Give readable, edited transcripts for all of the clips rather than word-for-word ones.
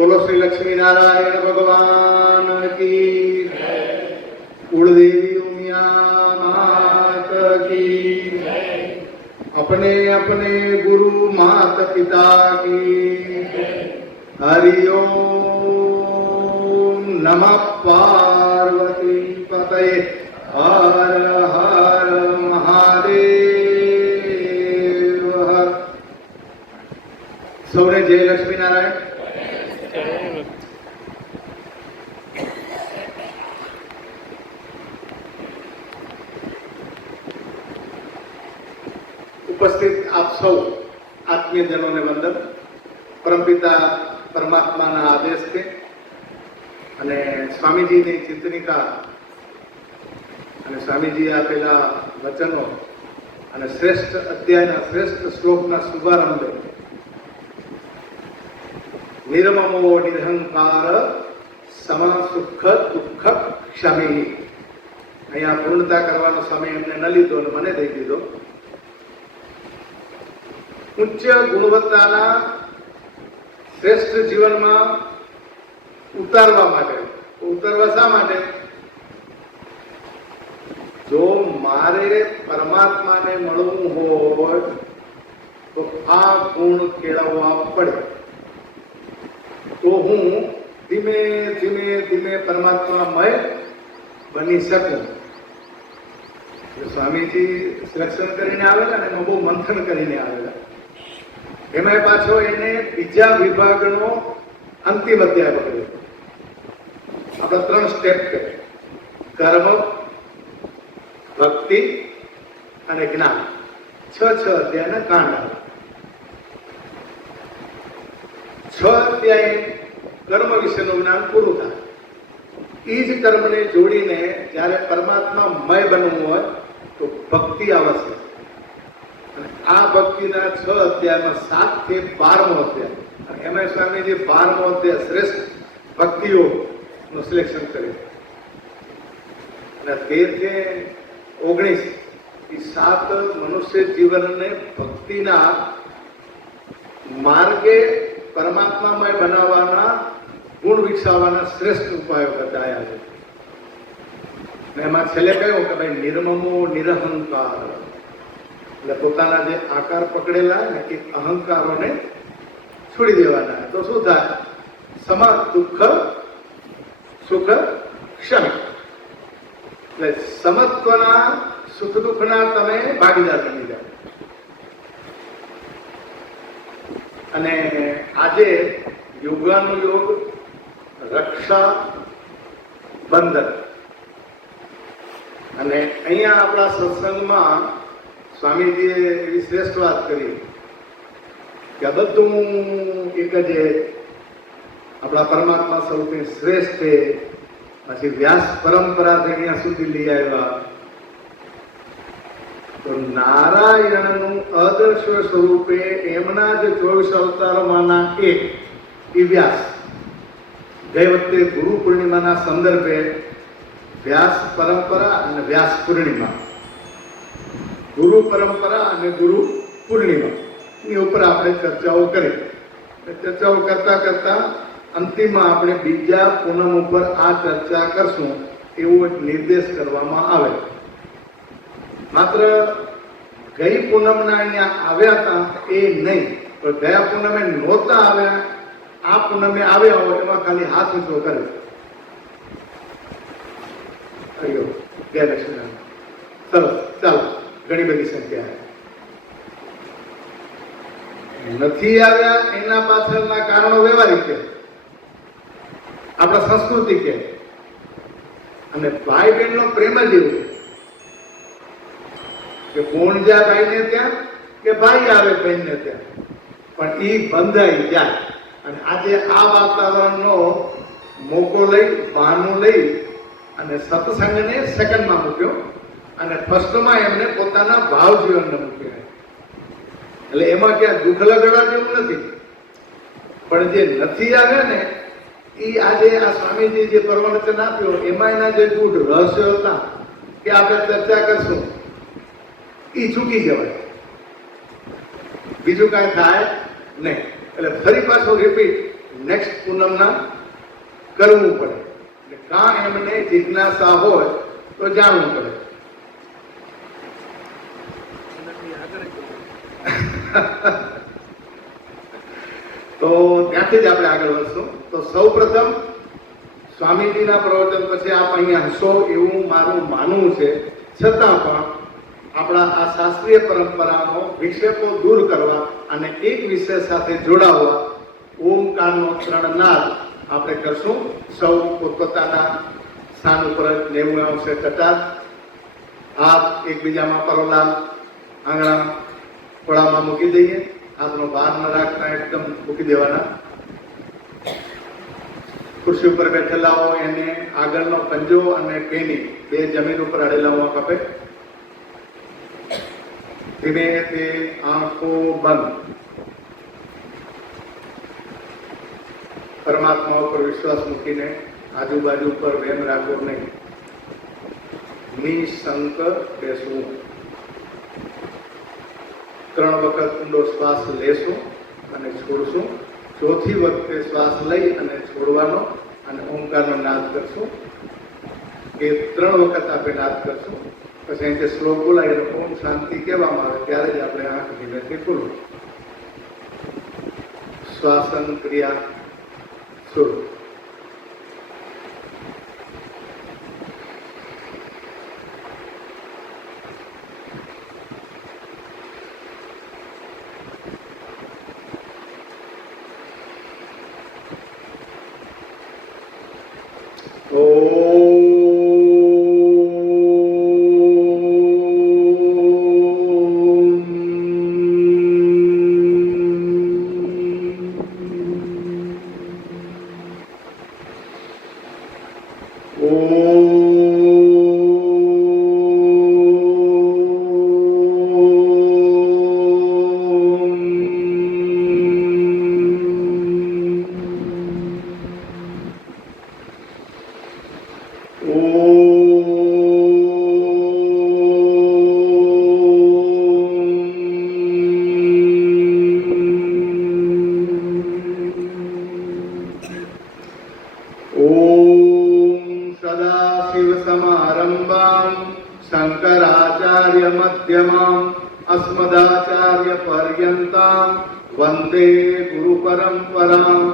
बोलो श्री लक्ष्मी नारायण भगवान की, कुलदेवी उमिया मात की, अपने अपने गुरु माता पिता की। हरि ओम नमः पार्वती पतये हर हर महादेव। सौने जय लक्ष्मी नारायण। उपस्थित आप सौ आत्मीयजनों ने वंदन। परमपिता परमात्माના આદેશથી અને સ્વામીજીની ચિંતનિકા અને સ્વામીજીએ આપેલા વચનો અને શ્રેષ્ઠ અધ્યાયના શ્રેષ્ઠ શ્લોકના શુભારંભે નિર્મમો નિરહંકાર સમ સુખ દુઃખ ક્ષમી અહીંયા પૂર્ણતા કરવાનો સમય એમને ન લીધો અને મને દઈ દીધો. ઉચ્ચ ગુણવત્તાના શ્રેષ્ઠ જીવનમાં ઉતારવા માટે. ઉતારવા શા માટે? જો મારે પરમાત્માને મળવું હોય તો આ ગુણ કેળવવા પડે, તો હું ધીમે ધીમે ધીમે પરમાત્મામય બની શકું. સ્વામીજી સિલેક્શન કરીને આવેલા ને એમાં બહુ મંથન કરીને આવેલા. એમાં પાછો એને બીજા વિભાગનો અંતિમ અધ્યાય પકડ્યો. આપણે 3 સ્ટેપ છે: કર્મ, ભક્તિ અને જ્ઞાન. 6 અધ્યાયના કાંડ આવે. 6 અધ્યાય કર્મ વિશેનું જ્ઞાન પૂરું થાય. એ જ કર્મને જોડીને જ્યારે પરમાત્મામય બનવું હોય તો ભક્તિ આવશ્યક. આ ભક્તિના 6 અધ્યાયમાં 7 થી 12મો અધ્યાય, એમાં સ્વામીજી 12મો અધ્યાય શ્રેષ્ઠ ભક્તિઓનું સિલેક્શન કર્યું. અને 13 થી 19 એ 7 મનુષ્ય જીવનને ભક્તિના માર્ગે પરમાત્મામય બનાવવાના, ગુણ વિકસાવવાના શ્રેષ્ઠ ઉપાયો બતાવ્યા છે. એમાં છેલ્લે કહ્યું કે ભાઈ નિર્મમો નિરહંકાર, એટલે પોતાના જે આકાર પકડેલા ને એ અહંકારોને છોડી દેવાના. તો શું થાય? સમ દુઃખ સુખ ક્ષમી. એટલે સમત્વના સુખ દુઃખના તમે ભાગીદાર બની જાઓ. અને આજે યોગાનુયોગ રક્ષા બંધન, અને અહીંયા આપણા સત્સંગમાં સ્વામીજીએ એવી શ્રેષ્ઠ વાત કરી કે આ બધું એક જ આપણા પરમાત્મા સૌથી શ્રેષ્ઠ છે. પછી વ્યાસ પરંપરાથી અહીંયા સુધી લઈ આવ્યા તો નારાયણનું અદર્શ સ્વરૂપે એમના જ 24 અવતારોમાંના એક એ વ્યાસ. ગઈ વખતે ગુરુ પૂર્ણિમાના સંદર્ભે વ્યાસ પરંપરા અને વ્યાસ પૂર્ણિમા, ગુરુ પરંપરા અને ગુરુ પૂર્ણિમા ની ઉપર આપણે ચર્ચાઓ કરી. ચર્ચાઓ કરતા કરતા અંતિમમાં આપણે બીજા પૂનમ ઉપર આ ચર્ચા કરશું એવો એક નિર્દેશ કરવામાં આવે. માત્ર ગઈ પૂનમના અહીંયા આવ્યા હતા એ નહીં, પણ ગયા પૂનમે નહોતા આવ્યા, આ પૂનમે આવ્યા હોય એમાં ખાલી હાથ ઊંચો કરે. અયો જય લક્ષ્મી. સરસ, ચાલો. ઘણી બધી સંખ્યા નથી આવ્યા એના પાછળના કારણો વ્યવહારિક છે, આપણા સંસ્કૃતિ કે, અને ભાઈ બહેનનો પ્રેમ જ એવું કે કોણ જાય ભાઈને ત્યાં કે ભાઈ આવે બહેનને ત્યાં, પણ એ બંધાઈ જાય. અને આજે આ વાતાવરણનો મોકો લઈ, બહાનું લઈ અને સત્સંગને સેકન્ડમાં મૂક્યો અને ફર્સ્ટમાં એમને પોતાના ભાવ જીવનને મૂક્યા. એટલે એમાં ક્યાં દુઃખ લગડા જેવું નથી, પણ જે નથી આવ્યા ને એ આજે આ સ્વામીજી જે પ્રવચન આપ્યો એમાં એના જે ગૂઢ રહસ્યો હતા કે આપણે ચર્ચા કરશું એ ચૂકી જવાય, બીજું કાંઈ થાય નહીં. એટલે ફરી પાછું રિપીટ, નેક્સ્ટ પૂનમના કરવું પડે. એટલે કાં એમને જિજ્ઞાસા હોય તો જાણવું પડે. તો ત્યાંથી જ આપણે આગળ વધશું. તો સૌ પ્રથમ સ્વામીજીના પ્રવચન પછી આપ અહીંયા હશો એવું મારું માનવું છે. છતાં પણ આપણા આ શાસ્ત્રીય પરંપરાનો વિક્ષેપો દૂર કરવા અને એક વિષય સાથે જોડાવવા ઓમકારનો 3 નાદ આપણે કરશું. સૌ પોતપોતાના સ્થાન ઉપર 90 અંશે કટાર, હાથ એકબીજામાં પરોલા આંગળા ખોળામાં મૂકી દઈએ. હાથનો ભાર ન રાખતા એકદમ મૂકી દેવાના. ખુરશી ઉપર બેઠેલા હો એને આગળનો પંજો અને પેની બે જમીન ઉપર અડેલા હોવા ખપે. ધીમેથી આંખો બંધ. પરમાત્મા ઉપર વિશ્વાસ મૂકીને આજુબાજુ ઉપર વેમ રાખવો નહીં. નિશંક બેસવું. 3 વખત ઊંડો શ્વાસ લેશું અને છોડશું. ચોથી વખતે શ્વાસ લઈ અને છોડવાનો અને ઓમકારનો નાદ કરશું. એ 3 વખત આપણે નાદ કરશું. પછી અહીંથી શ્લોક બોલાય એટલે ઓમ શાંતિ કહેવામાં આવે ત્યારે જ આપણે આંખ ધીમેથી ખોલવું. શ્વાસન ક્રિયા શરૂ. शंकराचार्य मध्यमाम् अस्मदाचार्य पर्यन्ताम् वन्दे गुरु परंपराम्.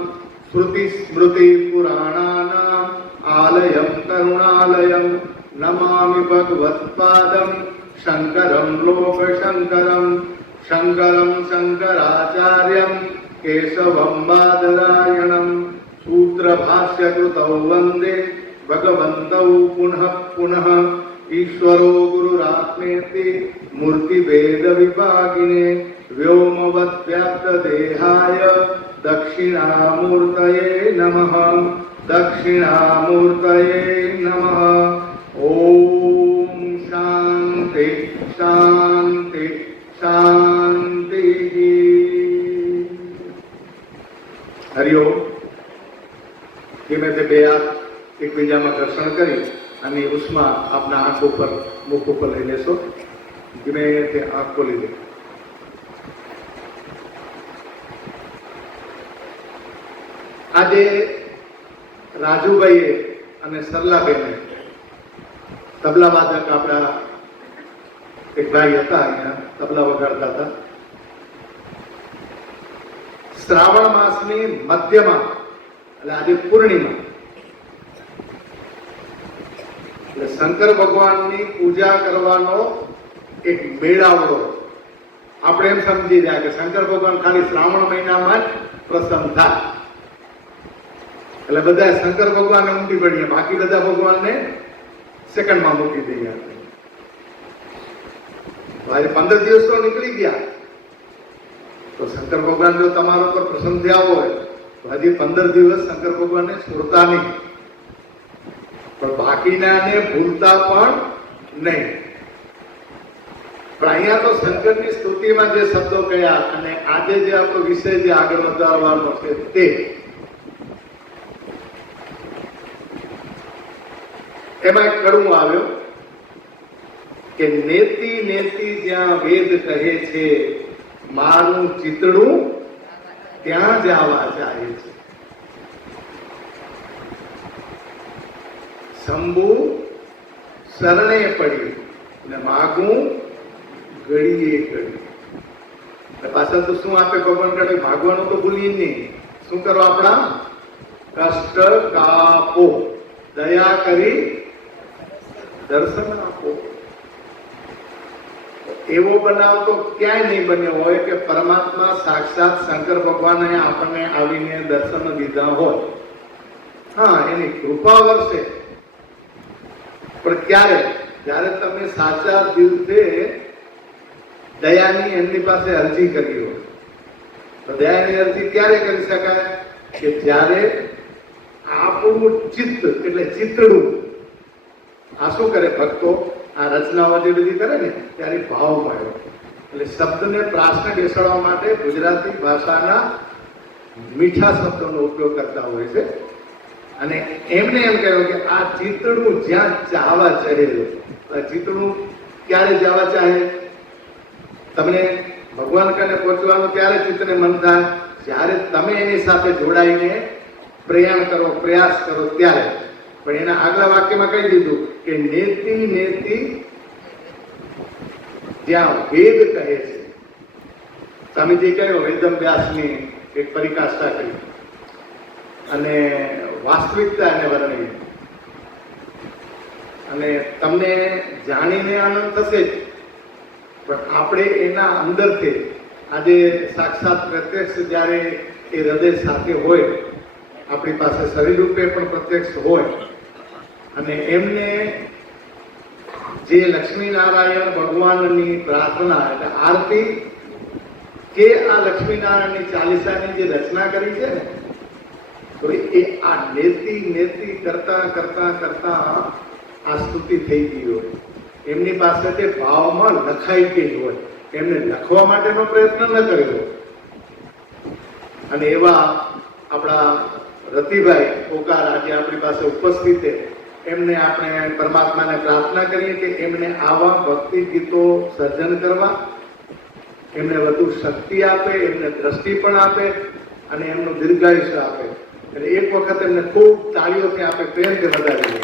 श्रुति स्मृति पुराणानाम् आलयं करुणालयं नमामि भगवत्पादं शंकरं लोकशंकरं. शंकरं शंकराचार्यं केशवं बादरायणं. सूत्रभाष्यकृतौ वन्दे भगवन्तौ पुनः पुनः. ईश्वरो गुरुरात्मेति मूर्तिभेद विभागिने व्योमवद्व्याप्तदेहाय दक्षिणामूर्तये नमः. दक्षिणामूर्तये नमः. ओम शांति शांति शांति. हरिओम. ધીમે બે હાથ એકબીજામાં ઘર્ષણ કરી અને ઉષ્મા આપના આંખ ઉપર મુખ ઉપર લઈ લેશો. ધીમે તે આંખ ખોલી દે. આજે રાજુભાઈએ અને સરલાબેને તબલા વાદક આપણા એક ભાઈ હતા અહીંયા તબલા વગાડતા હતા. શ્રાવણ માસની મધ્યમાં એટલે આજે પૂર્ણિમા એટલે શંકર ભગવાનની પૂજા કરવાનો એક મેળાવડો. આપણે એમ સમજી રહ્યા કે શંકર ભગવાન ખાલી શ્રાવણ મહિનામાં જ પ્રસન્ન થાય એટલે બધા શંકર ભગવાનને ઉમટી પડીએ, બાકી બધા ભગવાનને સેકન્ડમાં મૂકી દઈએ. આજે 15 દિવસ તો નીકળી ગયા, તો શંકર ભગવાન જો તમારા પર પ્રસન્ન થયા હોય તો હજી 15 દિવસ શંકર ભગવાનને છોડતા નહીં, પણ બાકીનાને ભૂલતા પણ નહીં. પણ અહીંયા તો શંકરની સ્તુતિમાં જે શબ્દો કયા અને આજે જે આપણો વિષય જે આગળ વધારવાનો છે તે એમાં એક કડવું આવ્યો કે નેતિ નેતિ જ્યાં વેદ કહે છે મારું ચિતડું ત્યાં જવા ચાહે છે. શંભુ શરણે પડી ને માગું ગળીએ ગળી. પાછળ તો શું આપે ભગવાન કાઢે, ભાગવાનું તો ભૂલીએ નહીં. શું કરો? આપણા કષ્ટ કાપો, દયા કરી દર્શન આપો. એવો બનાવ તો ક્યાંય નહીં બન્યો હોય કે પરમાત્મા સાક્ષાત શંકર ભગવાને આપણને આવીને દર્શન દીધા હોય. હા, એની કૃપા વર્ષે, પણ ક્યારે? જ્યારે તમે સાચા દિલથી દયાની એમની પાસે અરજી કરી હોય. તો દયાની અરજી ક્યારે કરી શકાય? કે જ્યારે આપણું ચિત્ત એટલે ચિત્તડું, આ શું કરે ભક્તો? આ રચનાઓ જે બધી કરે ને ત્યારે ભાવ મળ્યો. એટલે શબ્દને પ્રાસને બેસાડવા માટે ગુજરાતી ભાષાના મીઠા શબ્દોનો ઉપયોગ કરતા હોય છે. અને એમને એમ કહ્યું કે આ ચિત્તડું જ્યાં ચાવા ચહેલું. ચિત્તડું ક્યારે જવા ચાહે? તમને ભગવાન કને પહોંચવાનું ક્યારે ચિત્તને મન થાય? જ્યારે તમે એની સાથે જોડાઈને પ્રયાણ કરો, પ્રયાસ કરો ત્યારે. પણ એના આગલા વાક્યમાં કહી દીધું કે નેતિ નેતિ જ્યાં વેદ કહે છે. સ્વામીજી કહ્યું વેદમ વ્યાસની એક પરિકાષ્ઠા કરી અને વાસ્તવિકતા એને વર્ણવી. અને તમને જાણીને આનંદ થશે જ, પણ આપણે એના અંદરથી આજે સાક્ષાત પ્રત્યક્ષ જ્યારે એ હૃદય સાથે હોય, આપણી પાસે શરીર રૂપે પણ પ્રત્યક્ષ હોય, અને એમને જે લક્ષ્મીનારાયણ ભગવાનની પ્રાર્થના એટલે આરતી કે આ લક્ષ્મીનારાયણની ચાલીસાની જે રચના કરી છે ને, તો એ આ નેતિ નેતિ કરતા કરતા કરતા આ સ્તુતિ થઈ ગઈ હોય. એમની પાસે તે ભાવમાં લખાઈ ગઈ હોય, એમને લખવા માટેનો પ્રયત્ન ન કર્યો. અને એવા આપણા રતિભાઈ પોકાર આજે આપણી પાસે ઉપસ્થિત છે. એમને આપણે પરમાત્માને પ્રાર્થના કરીએ કે એમને આવા ભક્તિ ગીતો સર્જન કરવા, એમને વધુ શક્તિ આપે, એમને દ્રષ્ટિ પણ આપે અને એમનું દીર્ઘાયુષ્ય આપે. એટલે એક વખત એમને ખૂબ તાળીઓથી આપે પ્રેમથી વધારી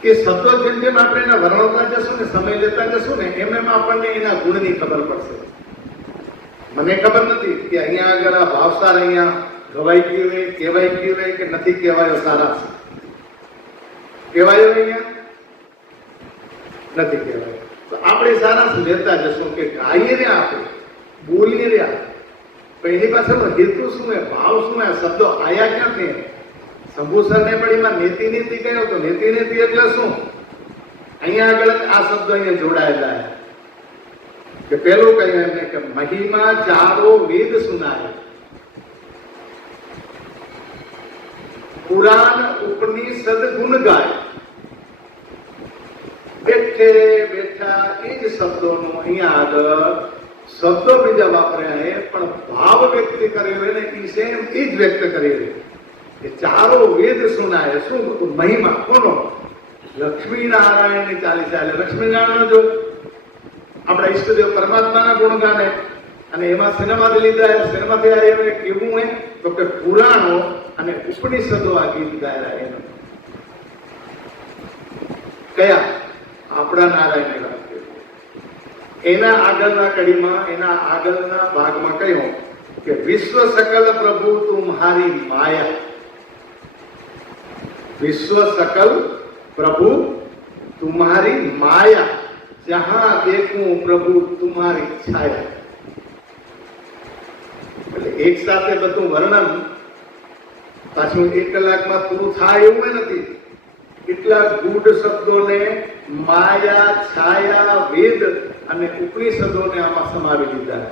કે શબ્દો જેમ જેમ આપણે એના વર્ણવતા જશું ને, સમય લેતા જશું ને, એમ એમ આપણને એના ગુણની ખબર પડશે. મને ખબર નથી કે અહીંયા આગળ આ ભાવસાર અહીંયા ગવાઈ ગયું હોય, કહેવાય ગયું હોય કે નથી કહેવાયો. સારા છે કહેવાયો અહીંયા નથી કહેવાય. તો આપણે સારા લેતા જશું કે ગાઈએ રહ્યા, આપણે બોલીએ રહ્યા, પણ એની પાછળનો હેતુ શું હે, ભાવ શું હે? શબ્દો આયા ક્યાંથી? શંભુસરને પણ એમાં નેતિ નેતિ કહ્યો તો નેતિ નેતિ એટલે શું? અહીંયા આગળ આ શબ્દો અહીંયા જોડાયેલા કે પેલું કહ્યું એમને કે મહિમા ચારો વેદ સુનાય, પુરાણ ઉપનિષદ ગુણ ગાય. બેઠે બેઠા એ જ શબ્દોનું અહીંયા આગળ શબ્દો બીજા વાપર્યા હે, પણ ભાવ વ્યક્ત કર્યો હોય ને એ સેમ એ જ વ્યક્ત કરી કે ચારો વેદ સુનાય. શું મહિમા કોનો? લક્ષ્મીનારાયણની ચાલીસા. એટલે લક્ષ્મીનારાયણ જો આપણા ઈષ્ટદેવ પરમાત્માના ગુણ ગાને, અને એમાં સિનેમાથી લીધા. સિનેમાથી આ એમને કેવું હોય તો કે પુરાણો અને ઉપનિષદો આ ગીત ગાયેલા. એનો કયા? આપણા નારાયણની વાત કરી. એના આગળના કડીમાં, એના આગળના ભાગમાં કહ્યું કે વિશ્વ સકલ પ્રભુ તુમ્હારી માયા. વિશ્વ સકલ પ્રભુ તુમ્હારી માયા, જહાં દેખું પ્રભુ તુમ્હારી છાયા. એટલે એક સાથે બધું વર્ણન પાછું 1 કલાકમાં પૂરું થાય એવું નથી. કેટલા ગૂઢ શબ્દોને માયા, છાયા, વેદ અને ઉપનિષદોને આમાં સમાવી લીધા.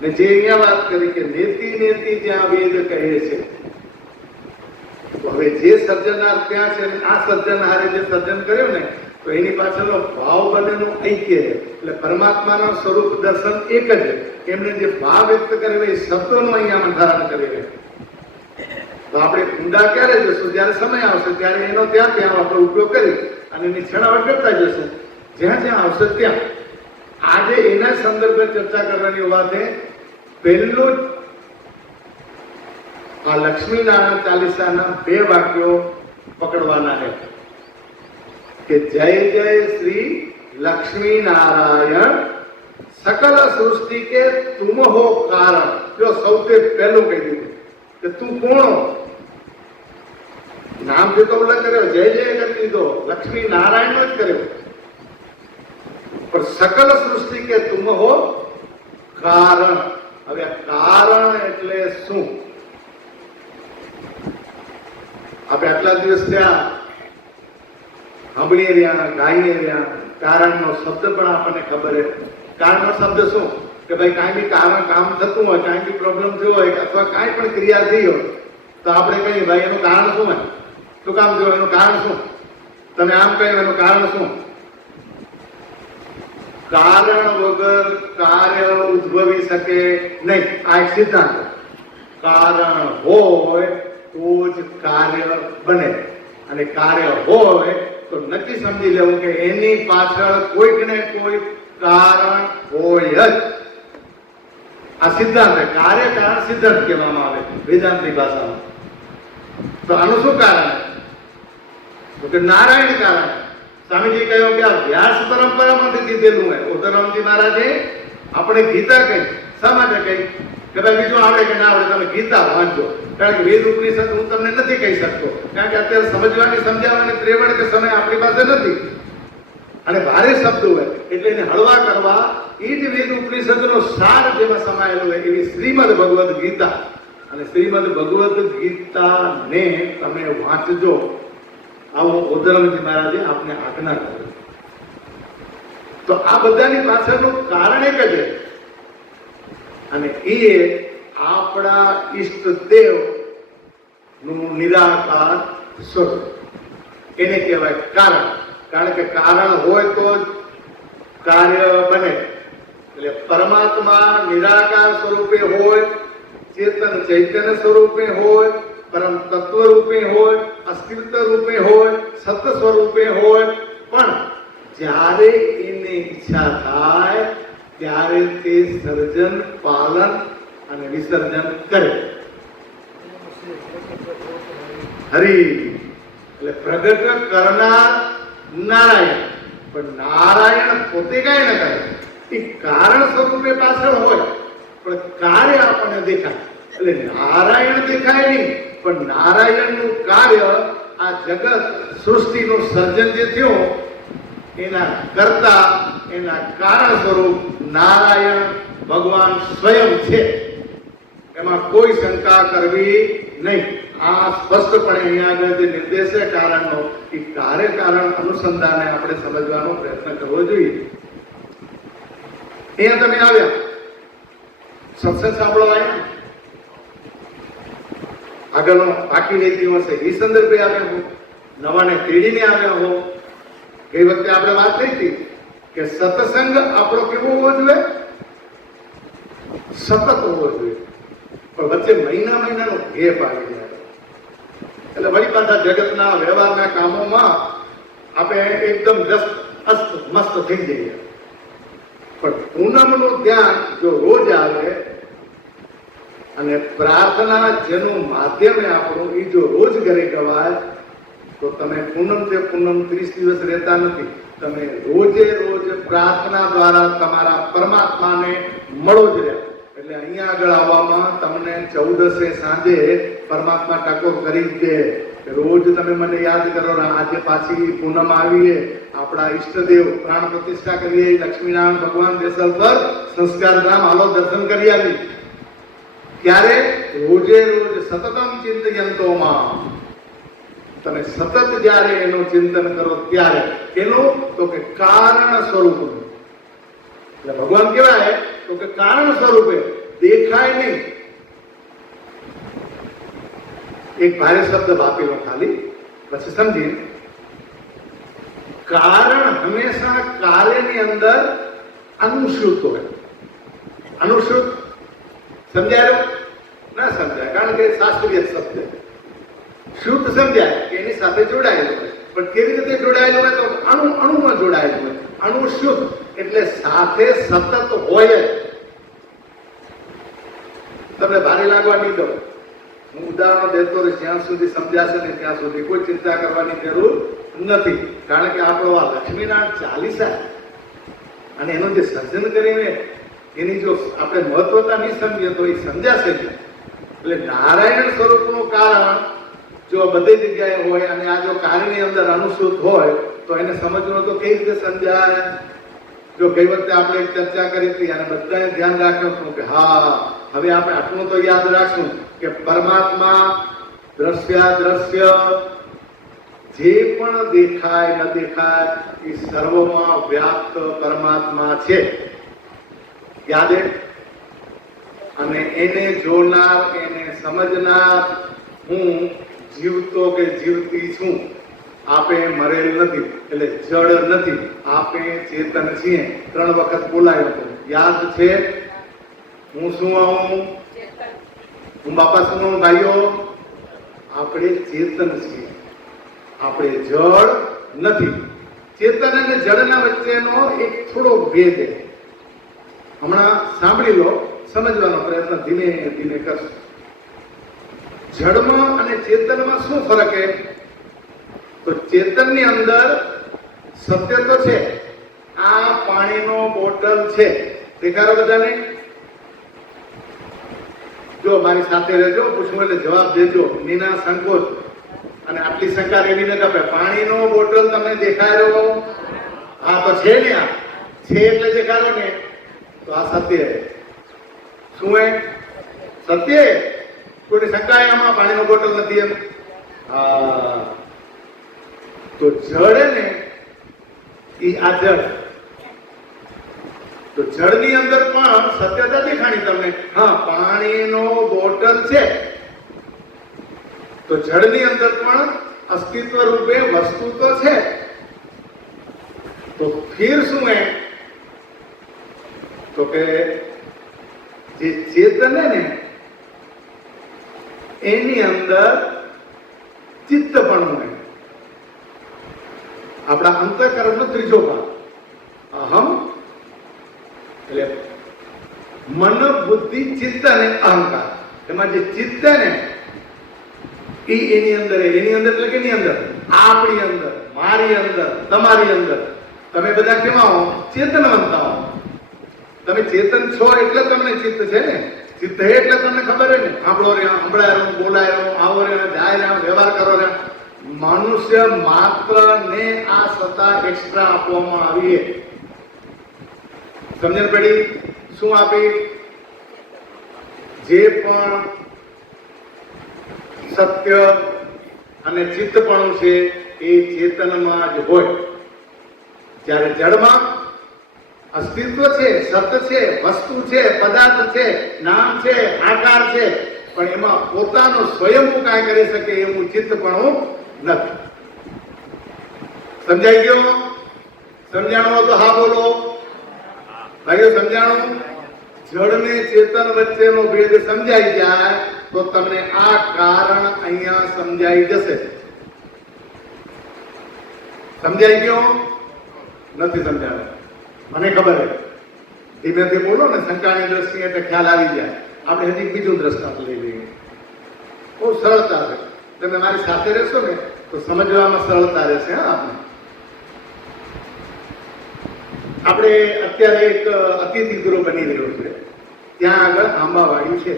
ને જે અહીંયા વાત કરી કે નેતિ નેતિ જ્યાં વેદ કહે છે, તો હવે જે સર્જનાર ત્યાં છે, આ સર્જનહારે જે સર્જન કર્યું ને, તો એની પાછળનો ભાવ બંનેનું ઐક્ય છે. એટલે પરમાત્માનું સ્વરૂપ દર્શન એક જ. એમને જે ભાવ વ્યક્ત કર્યો એ શબ્દોનું અહીંયા ધારણ કરી. તો આપણે ઊંડા ક્યારે જશું? જ્યારે સમય આવશે ત્યારે એનો ત્યાં ત્યાં આપણે ઉપયોગ કરી અને એની છણાવટ કરતા જશું જ્યાં જ્યાં આવશે ત્યાં. આજે એના સંદર્ભે ચર્ચા કરવાની વાત છે. પહેલું આ લક્ષ્મીનારાયણ ચાલીસાના 2 વાક્યો પકડવાના છે કે જય જય શ્રી लक्ष्मी नारायण सकल सृष्टि के तुम हो कारण। जो સૌથી પહેલું કહી દીધું કે તું કોણ હો, નામથી તો ઉલ્લેખ કર્યો, જય જય કરી દીધો, લક્ષ્મી નારાયણ નો જ કર્યો, પણ સકલ સૃષ્ટિ કે તુમ હો કારણ. હવે કારણ એટલે શું? આપણે આટલા દિવસ ત્યાં સાંભળીએ રહ્યા, ગાઈએ રહ્યા, કારણનો શબ્દ પણ આપણને ખબર છે. કારણનો શબ્દ શું કે ભાઈ કાંઈ બી કારણ કામ થતું હોય, કાંઈ બી પ્રોબ્લેમ થયો હોય અથવા કાંઈ પણ ક્રિયા થઈ હોય તો આપણે કહીએ ભાઈ એનું કારણ શું હોય, શું કામ થયું, એનું કારણ શું, તમે આમ કહ્યું એનું કારણ શું? કારણ વગર કાર્ય ઉદ્ભવી શકે નહીં, આ એક સિદ્ધાંત. કારણ હોય તો જ કાર્ય બને, અને કાર્ય હોય તો નક્કી સમજી લેવું કે એની પાછળ કોઈક ને કોઈ કારણ હોય જ. આ સિદ્ધાંત કાર્ય કારણ સિદ્ધાંત કહેવામાં આવે વેદાંતની ભાષામાં. તો આનું શું કારણ? તો કે નારાયણ કારણ. સ્વામીજી કહ્યું કે આ વ્યાસ પરંપરામાંથી દીધેલું હોય. ઉદયરામજી મહારાજે આપણે ગીતા કહી. શા માટે કહી? કે ભાઈ બીજું આવડે કે ના આવડે તમે ગીતા વાંચો. કારણ કે વેદ ઉપનિષદ હું તમને નથી કહી શકતો, કારણ કે અત્યારે સમજવાની સમજાવવાની ત્રેવડ કે સમય આપણી પાસે નથી, અને ભારે શબ્દો હોય એટલે એને હળવા કરવા એ જ વેદ ઉપનિષદનો સાર જેમાં સમાયેલો હોય એવી શ્રીમદ ભગવદ્ ગીતા. અને શ્રીમદ ભગવદ્ ગીતાને તમે વાંચજો, આવું ઉદયરામજી મહારાજે આપને આજ્ઞા કરી. તો આ બધાની પાછળનું કારણ એક જ છે, અને એ આપણા ઈષ્ટદેવ નું નિરાકાર સ્વરૂપ, એને કહેવાય કારણ. કારણ કે કારણ હોય તો જ કાર્ય બને. એટલે પરમાત્મા નિરાકાર સ્વરૂપે હોય, ચેતન ચૈતન્ય સ્વરૂપે હોય, પરમ તત્વ રૂપે હોય, અસ્તિત્વ રૂપે હોય, સત સ્વરૂપે હોય, પણ જ્યારે એને ઈચ્છા થાય ત્યારે તે સર્જન, પાલન અને વિસર્જન કરે. હરી એટલે પ્રગટ કરનાર નારાયણ, પણ નારાયણ પોતે કઈ ન કરે, એ કારણ સ્વરૂપે પાછળ હોય, પણ કાર્ય આપણને દેખાય. એટલે નારાયણ દેખાય નહીં, પણ નારાયણનું કાર્ય આ જગત સૃષ્ટિનું સર્જન જે થયું એના કરતા એના કારણ સ્વરૂપ નારાયણ ભગવાન સ્વયં છે, એમાં કોઈ શંકા કરવી નહીં. આ સ્પષ્ટપણે અહીંયા આગળ જે નિર્દેશ છે કારણનો, એ કાર્ય કારણ અનુસંધાને આપણે સમજવાનો પ્રયત્ન કરવો જોઈએ. અહીંયા તમે આવ્યા, સત્સંગ સાંભળવા આવ્યા, આગળનો બાકી નીતિ હશે એ સંદર્ભે આવ્યા હો, નવાને પેઢીને આવ્યા હો. ગઈ વખતે આપણે વાત થઈ હતી કે સત્સંગ આપણો કેવો હોવો જોઈએ? સતત હોવો જોઈએ, પણ વચ્ચે મહિનાનો ગેપ આવી જાય એટલે વળી પાછા જગતના વ્યવહારના કામોમાં આપણે એકદમ અસ્ત મસ્ત થઈ જઈએ. પણ પૂનમનું ધ્યાન જો રોજ આવે અને પ્રાર્થના જેનું માધ્યમે આપણું એ જો રોજ ઘરે ગવાય તો તમે પૂનમ તે પૂનમ 30 દિવસ રહેતા નથી. તમે રોજે રોજ પ્રાર્થના દ્વારા તમારા પરમાત્માને મળો જ રહ્યા. એટલે અહીંયા આગળ આવવામાં તમને 14 સાંજે પરમાત્મા ટાકોર કરી દે કે રોજ તમે મને યાદ કરો. આજે પાછી પૂનમ આવીએ, આપણા ઈષ્ટદેવ પ્રાણ પ્રતિષ્ઠા કરીએ, લક્ષ્મીનારાયણ ભગવાન દેસલ પર સંસ્કાર ધામ હાલો દર્શન કરી આવી. ક્યારે? રોજે રોજ સતતમ ચિંતયંતોમાં. તમે સતત જ્યારે એનું ચિંતન કરો ત્યારે એનું તો કે કારણ સ્વરૂપ. એટલે ભગવાન કેવાય તો કે કારણ સ્વરૂપે દેખાય નહીં. એક ભારે શબ્દ વાપેલો ખાલી, પછી સમજીએ. કારણ હંમેશા કાર્યની અંદર અનુશ્રુત હોય. અનુશ્રુત સમજાયો? ના સમજાય, કારણ કે શાસ્ત્રીય શબ્દ. શુદ્ધ સમજાય કે એની સાથે જોડાયેલું હોય, પણ કેવી રીતે જોડાયેલું હોય? તો અણુમાં જોડાયેલું હોય. અણુ શુદ્ધ એટલે સાથે સતત હોય જ. તમને ભારે લાગવા નહીં દો. હું ઉદાહરણો દેતો રહીશ, જ્યાં સુધી સમજાશે ને ત્યાં સુધી કોઈ ચિંતા કરવાની જરૂર નથી. કારણ કે આપણો આ લક્ષ્મીનારાયણ ચાલીસા અને એનું જે સર્જન કરીને એની જો આપણે મહત્વતા નહીં સમજીએ તો એ સમજાશે જ. એટલે નારાયણ સ્વરૂપનું કારણ જો બધી જગ્યાએ હોય અને આ જો કાર્યની અંદર અનુસૂત હોય તો એને સમજવું તો કેવી રીતે સમજાય? જો ગઈ વખતે આપણે એક ચર્ચા કરી હતી અને બધાને ધ્યાન રાખ્યું હતું કે હા હવે આપણે આટલું તો યાદ રાખશું કે પરમાત્મા દ્રશ્ય જે પણ દેખાય ન દેખાય એ સર્વમાં વ્યાપ્ત પરમાત્મા છે. યાદ છે? અને એને જોનાર, એને સમજનાર હું જીવતો કે જીવતી છું. આપે મરેલ નથી એટલે જડ નથી, આપે ચેતન છીએ. 3 વખત બોલાયો હતો, યાદ છે? હું શું આવું? હું બાપા શું આવું? ભાઈઓ, આપણે ચેતન છીએ, આપણે જડ નથી. ચેતન અને જડના વચ્ચેનો એક થોડો ભેદ છે. હમણાં સાંભળી લો, સમજવાનો પ્રયત્ન ધીમે ધીમે કરશો. જડમાં અને ચેતનમાં શું ફરક છે? તો ચેતનની અંદર સત્ય તો છે. આ પાણીનો બોટલ છે, દેખાડો બધાને. જો મારી સાથે રહેજો, પૂછવું એટલે જવાબ દેજો, નીના સંકોચ. અને આટલી શંકા એવી ન કપે. પાણીનો બોટલ તમને દેખાયો? હા, તો છે ને, આ છે એટલે દેખાડો ને. તો આ સત્ય શું હે? સત્ય. કોઈની શંકા આમાં પાણીનો બોટલ નથી એમ? હા, તો જળ ને એ આ જળ. તો જળની અંદર પણ સત્યતા દેખાણી તમને. હા, પાણીનો બોટલ છે તો જળની અંદર પણ અસ્તિત્વ રૂપે વસ્તુ તો છે. તો ફીર શું હે? તો કે જે ચેતન ને એની અંદર ચિત્તપણું હોય. આપણા અંતઃકરણનો ત્રીજો ભાગ અહમ, એટલે મન, બુદ્ધિ, ચિત્ત અને અહંકાર. એમાં જે ચિત્ત ને એની અંદર એટલે કે એની અંદર, આપણી અંદર, મારી અંદર, તમારી અંદર. તમે બધા કેવા હો? ચેતનવંતા હો. તમે ચેતન છો એટલે તમને ચિત્ત છે ને. ચિત્ત એટલે તમને ખબર હે ને, સાંભળો રે, સંભળાય, બોલાય, આવો રે, જાય રે, વ્યવહાર કરો રે. મનુષ્ય માત્ર ને આ સત્તા એક્સ્ટ્રા આપવામાં આવી. સમજણ પડી? શું આપી? જે પણ સત્ય અને ચિત્તપણું છે એ ચેતનમાં જ હોય. જ્યારે જડમાં અસ્તિત્વ છે, સત્ય છે, વસ્તુ છે, પદાર્થ છે, નામ છે, આકાર છે, પણ એમાં પોતાનું સ્વયંભૂ કાંઈ કરી શકે એવું ચિત્તપણું નથી. સમજાઈ ગયો? સમજાણો તો હા બોલો. ભાઈઓ, સમજાણું? જળ ને ચેતન વચ્ચેનો ભેદ સમજાઈ જાય તો તમને આ કારણ અહીંયા સમજાઈ જશે. સમજાઈ ગયો? નથી સમજાણું? મને ખબર છે. ધીમેથી બોલો ને, શંકાની દ્રષ્ટિએ એટલે ખ્યાલ આવી જાય. આપણે હજી બીજું દ્રષ્ટાંત લઈ લઈએ. બહુ સરળતા છે. તમે મારી સાથે રહેશો ને તો સમજવામાં સરળતા રહેશે. હા, આપણે અત્યારે એક અતિથિ ગૃહ બની રહ્યો છે. ત્યાં આગળ આંબાવાડી છે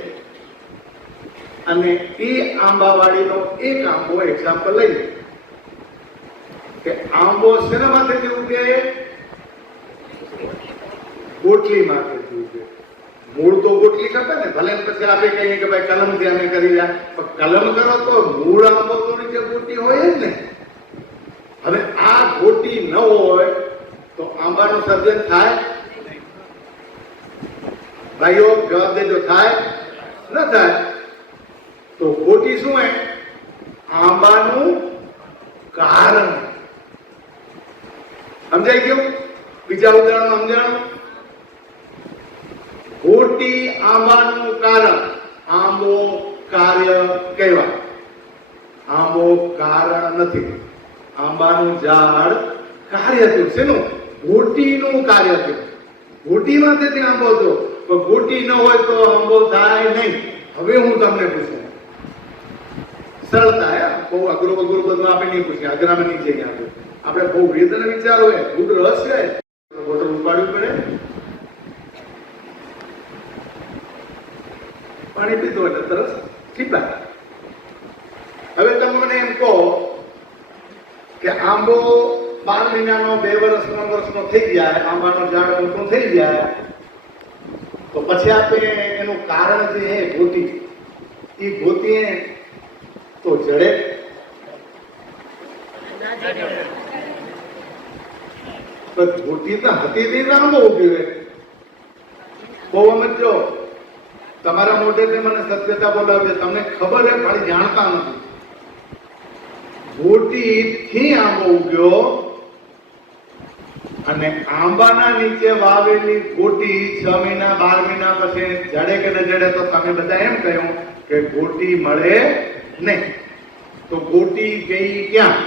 અને એ આંબાવાડીનો એક આંબો એક્ઝામ્પલ લઈએ કે આંબો શેના માથેથી ઉગે? ગોટલી માથેથી ઉગે. મૂળ તો ગોટલી ખપે ને. ભલે પછી આપણે કહીએ કે ભાઈ કલમથી અમે કરી રહ્યા, પણ કલમ કરો તો મૂળ આંબો તો નીચે ગોટી હોય જ ને. હવે આ ગોટી ન હોય તો આંબાનું સર્જન થાય? ભાઈઓ જવાબ દેજો, થાય? ન થાય. તો ગોટી શું હે? આંબાનું કારણ. સમજાઈ ગયું? બીજા ઉદાહરણ સમજાણું? ગોટી આંબાનું કારણ, આંબો કાર્ય કહેવાય. આંબો કારણ નથી. આંબાનું ઝાડ કાર્ય થયું. શેનું? ગોટીનું કાર્ય થયું. ગોટીમાંથી આંબો થયો. તો ગોટી ન હોય તો આંબો થાય નહીં. હવે હું તમને પૂછું, સરળતા હે, બહુ અઘરું અઘરું બધું આપણે નહીં પૂછીએ, અઘરામાં નહીં જઈએ આપણે બહુ વેદન વિચાર હોય, ગુડ રહસ્ય હોય, બોટલ ઉપાડવું પડે, પાણી પીતો એટલે તરસ છીપા. હવે તમે મને એમ કહો કે આંબો 12 મહિનાનો 2 વર્ષ 3 વર્ષનો થઈ જાય, આંબાનો ઝાડ મોટો થઈ જાય, તો પછી આપણે એનું કારણ જે હે ગોતી, એ ગોતીએ તો જડે તો ગોતી તો હતી નહીં, આંબો ઉભી હોય. બહુ સમજો, તમારા મોઢેથી મને સત્યતા બોલાવે, તમને ખબર હે ખાલી જાણતા નથી. ગોટી થી આંબો ઉગ્યો અને આંબાના નીચે વાવેલી ગોટી 6 મહિના 12 મહિના પછી જડે કે ન જડે, તો તમે બધા એમ કહ્યું કે ગોટી મળે નહીં. તો ગોટી ગઈ ક્યાં?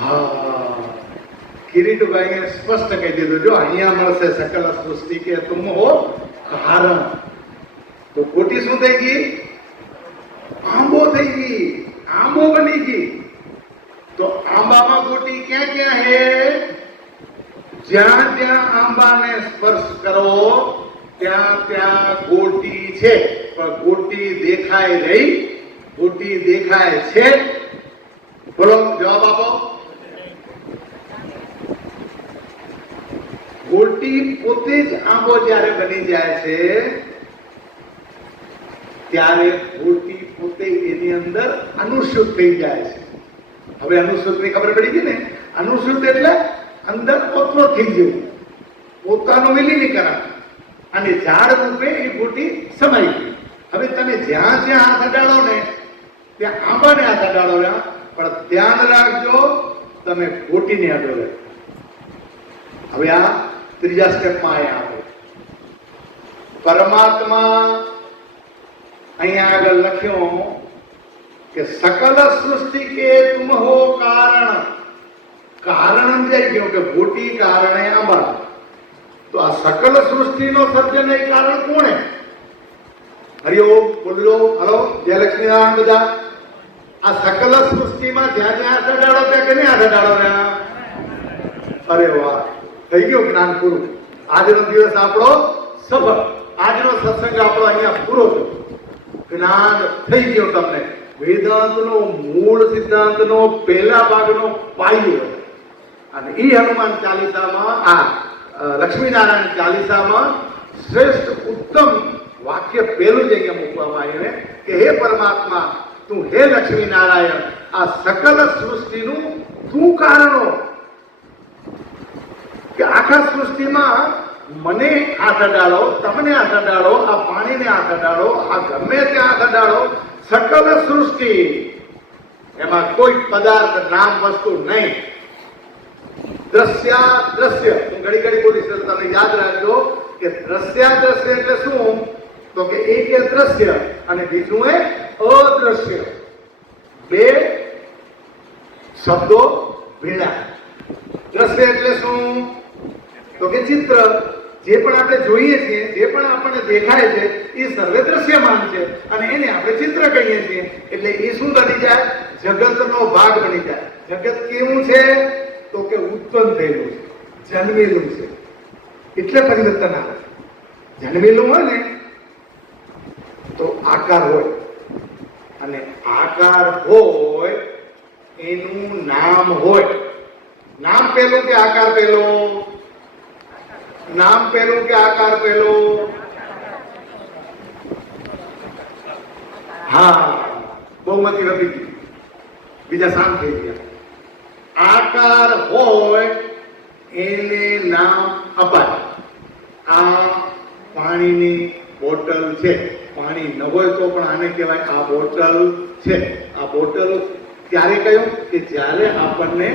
હા, કિરીટભાઈએ સ્પષ્ટ કહી દીધું, જો અહીંયા મળશે સકલ સૃષ્ટિ કે તુમ હો કારણ. તો ગોટી શું થઈ ગઈ? આંબો થઈ ગઈ, આંબો બની ગઈ. તો આંબામાં ગોટી ક્યાં ક્યાં હે? જ્યાં જ્યાં આંબાને સ્પર્શ કરો ત્યાં ત્યાં ગોટી છે, પણ ગોટી દેખાય રહી? ગોટી દેખાય છે? બોલો, જવાબ આપો. ગોટી પોતે જ આંબો જ્યારે બની જાય છે ત્યારે ગોટી પોતે એની અંદર અનુસૃત થઈ જાય છે. હવે અનુસૃતની ખબર પડી ગઈ ને? અનુસૃત એટલે અંદર પોતરો થઈ જવું, પોતાનું વિલીનીકરણ, અને ઝાડ રૂપે એ ગોટી સમાઈ ગઈ. હવે તમે જ્યાં જ્યાં હાથ અડાડો ને ત્યાં આંબાને હાથ અડાડો ને, પણ ધ્યાન રાખજો તમે ગોટીને અડો. હવે આ ત્રીજા સ્ટેપમાં આવ્યા આપણે. પરમાત્મા અહીંયા આગળ લખ્યું કે સકલ સૃષ્ટિ કે તુમ હો કારણ. કારણ સમજાઈ ગયું કે ગોટી કારણે આંબા. તો આ સકલ સૃષ્ટિનો સર્જન એ કારણ કોણ હે? હરિઓમ બોલો, હલો, જય લક્ષ્મીનારાયણ. બધા આ સકલ સૃષ્ટિમાં જ્યાં જ્યાં હાથ અડાડો ત્યાં કે નહીં હાથ અડાડો ને? અરે વાહ, થઈ ગયું જ્ઞાન પૂરું. આજનો દિવસ આપણો સફળ, આજનો સત્સંગ આપણો અહીંયા પૂરો થયો. જ્ઞાન થઈ ગયો તમને. વેદાંતનો મૂળ સિદ્ધાંતનો પહેલા ભાગનો પાયો, અને એ હનુમાન ચાલીસામાં, આ લક્ષ્મીનારાયણ ચાલીસામાં શ્રેષ્ઠ ઉત્તમ વાક્ય પહેલું જ અહીંયા મૂકવામાં આવ્યું કે હે પરમાત્મા, તું હે લક્ષ્મીનારાયણ, આ સકલ સૃષ્ટિનું તું કારણો. કે આખા સૃષ્ટિમાં મને હાથ અડાડો, તમને હાથ અડાડો, આ પાણીને હાથ અડાડો, આ ગમે ત્યાં હાથ અડાડો, સકલ સૃષ્ટિ, એમાં કોઈ પદાર્થ નામ વસ્તુ નહીં. દ્રશ્યા દ્રશ્ય, હું ઘડી ઘડી બોલીશ, તમે યાદ રાખજો કે દ્રશ્યા દ્રશ્ય એટલે શું? તો કે એક એ દ્રશ્ય અને બીજું એ અદ્રશ્ય. બે શબ્દો ભેળા. દ્રશ્ય એટલે શું? તો કે ચિત્ર. જે પણ આપણે જોઈએ છીએ, જે પણ આપણને દેખાય છે, એ સર્વે દ્રશ્યમાન છે, અને એને આપણે ચિત્ર કહીએ છીએ. એટલે એ શું બની જાય? જગતનો ભાગ બની જાય. જગત કેવું છે? તો કે ઉત્પન્ન થયેલું છે, જન્મેલું છે, એટલે પરિવર્તન આવે. જન્મેલું હોય ને તો આકાર હોય, અને આકાર હોય એનું નામ હોય. નામ પહેલું કે આકાર પહેલો? નામ પહેલું કે આકાર પહેલો? હા, બહુમતી વધી ગઈ, બીજા શાંત થઈ ગયા. આકાર હોય એને નામ અપાય. આ પાણીની બોટલ છે, પાણી ન હોય તો પણ આને કહેવાય આ બોટલ છે. આ બોટલ ત્યારે કહ્યું કે જ્યારે આપણને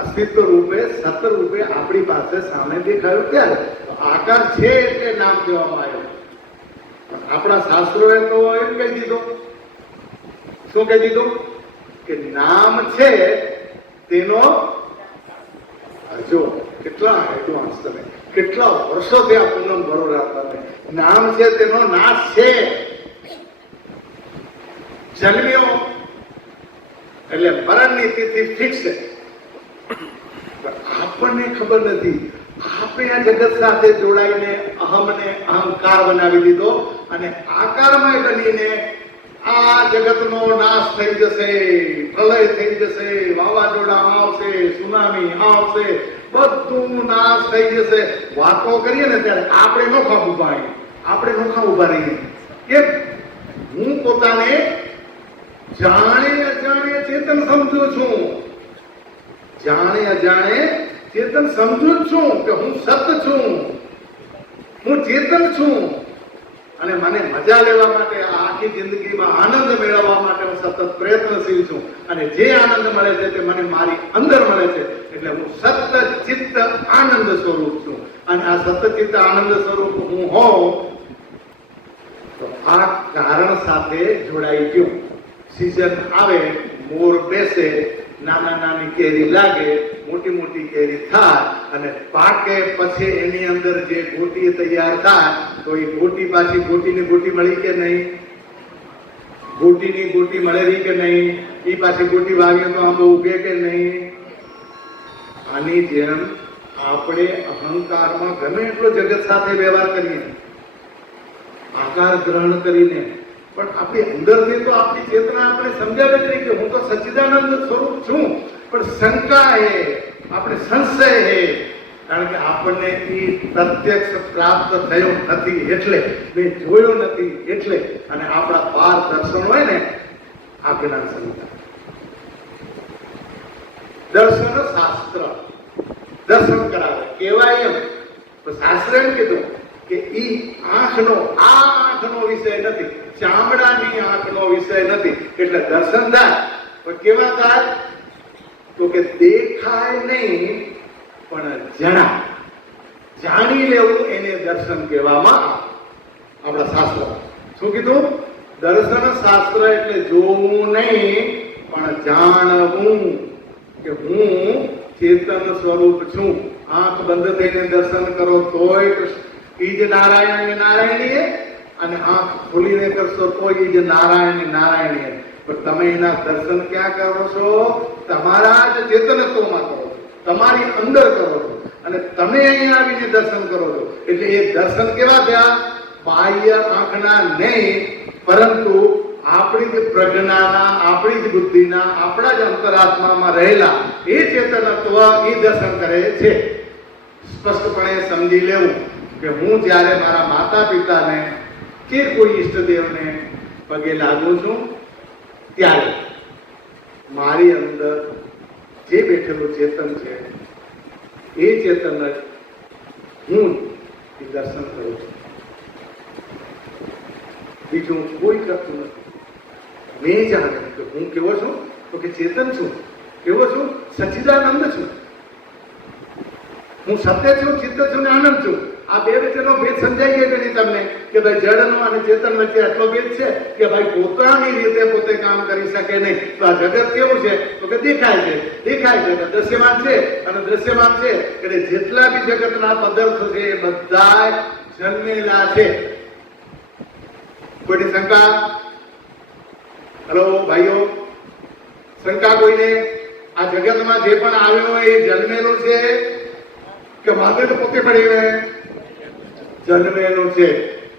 અસ્તિત્વ રૂપે, સત્ય રૂપે આપણી પાસે સામે દેખાયું ત્યારે આકાર છે એટલે નામ કહેવામાં આવ્યું. આપણા શાસ્ત્રોએ તો એમ કહી દીધું, શું કહી દીધું? કે નામ છે તેનો જો કેટલા એડવાન્સ તમે, કેટલા વર્ષોથી આ પૂનમ બરોડા તમે નામ છે તેનો નાશ છે. જન્મ્યો એટલે મરણની તિથિ ફિક્સ છે. આપણને ખબર નથી. આપણે આ જગત સાથે જોડાઈને અહમને અહંકાર બનાવી દીધો અને આકારમય બનીને આ જગતનો નાશ થઈ જશે, પ્રલય થઈ જશે, વાવાઝોડા આવશે, સુનામી આવશે, બધું નાશ થઈ જશે. વાતો કરીએ ને ત્યારે આપણે નોખા ઉભા રહીએ, આપણે નોખા ઉભા રહીએ કે હું પોતાને જાણે અજાણે ચેતન સમજુ છું, જાણે અજાણે ચેતન સમજુ જ છું કે હું સત છું, હું ચેતન છું. અને મને મજા લેવા માટે, આખી જિંદગીમાં આનંદ મેળવવા માટે હું સતત પ્રયત્નશીલ છું. અને જે આનંદ મળે છે તે મને મારી અંદર મળે છે. એટલે હું સત ચિત્ત આનંદ સ્વરૂપ છું. અને આ સત ચિત્ત આનંદ સ્વરૂપ હું હોઉં તો આ કારણ સાથે જોડાઈ ગયું. સીઝન આવે, મોર બેસે, નાના નાની કેરી લાગે, મોટી મોટી કેરી થાય અને પાકે, પછી એની અંદર જે ગોટી તૈયાર થાય તો એ ગોટી પાછી ગોટીની ગોટી મળી કે નહીં, ગોટીની ગોટી મળેલી કે નહીં, એ પાછી ગોટી વાગે તો આંબો ઉગે કે નહીં. આની જેમ આપણે અહંકારમાં ગમે એટલો જગત સાથે વ્યવહાર કરીએ, આકાર ગ્રહણ કરીને, પણ આપણી અંદરથી તો આપણી ચેતના આપણે સમજાવે જ નહીં કે હું તો સચ્ચિદાનંદ સ્વરૂપ છું. પણ શંકા હે, આપણે સંશય હે, કારણ કે આપણને એ પ્રત્યક્ષ પ્રાપ્ત થયો નથી એટલે, મેં જોયો નથી એટલે. અને આપણા પાર દર્શન હોય ને, આજ્ઞા સંહિતા, દર્શન શાસ્ત્ર દર્શન કરાવે. કહેવાય એમ તો શાસ્ત્રે એમ કીધું કે ઈ આંખનો, આ આંખનો વિષય નથી, ચામડાની આંખનો વિષય નથી. એટલે દર્શન થાય તો કેવા થાય? તો કે દેખાય નહીં પણ જણાય, જાણી લેવું, એને દર્શન કહેવામાં આવે. આપણા શાસ્ત્ર શું કીધું? દર્શન શાસ્ત્ર એટલે જોવું નહીં પણ જાણવું કે હું ચેતન સ્વરૂપ છું. આંખ બંધ થઈને દર્શન કરો તોય ઈ જ નારાયણ નારાયણીય, અને આંખ ખોલીને કરશો તો ઈ જ નારાયણ નારાયણીય. પણ તમે એના દર્શન ક્યાં કરો છો? તમારા જ ચેતનત્વમાં કરો છો, તમારી અંદર કરો છો, અને તમે અહીંયા આવીને દર્શન કરો છો. એટલે એ દર્શન કેવા થયા? બાહ્ય આંખના નહીં, પરંતુ આપણી જ પ્રજ્ઞાના, આપણી જ બુદ્ધિના, આપણા જ અંતરાત્મામાં રહેલા એ ચેતનત્વ એ દર્શન કરે છે. સ્પષ્ટપણે સમજી લેવું કે હું જ્યારે મારા માતા પિતાને કે કોઈ ઈષ્ટદેવને પગે લાગુ છું ત્યારે મારી અંદર જે બેઠેલું ચેતન છે એ ચેતન જ હું એ દર્શન કરું છું. બીજું કોઈ કરતું નથી. મેં જાણે કે હું કેવો છું? તો કે ચેતન છું. કેવો છું? સચ્ચિદાનંદ છું. હું સત્ય છું, ચિત્ત છું ને આનંદ છું. આ બે વચ્ચેનો ભેદ સમજાઈ ગયો કે નહીં તમને? કે ભાઈ જડનો અને ચેતન વચ્ચે આટલો ભેદ છે કે ભાઈ પોતાની રીતે પોતે કામ કરી શકે નહીં. તો આ જગત કેવું છે? તો કે દેખાય છે, દેખાય છે, દ્રશ્યમાન છે અને દ્રશ્યમાન છે. એટલે જેટલા બી જગતના પદાર્થો છે એ બધા જન્મેલા છે. કોઈની શંકા? હલો ભાઈઓ, શંકા કોઈને? આ જગતમાં જે પણ આવ્યો એ જન્મેલું છે કે માથે પોતે પડીને જન્મેલું છે?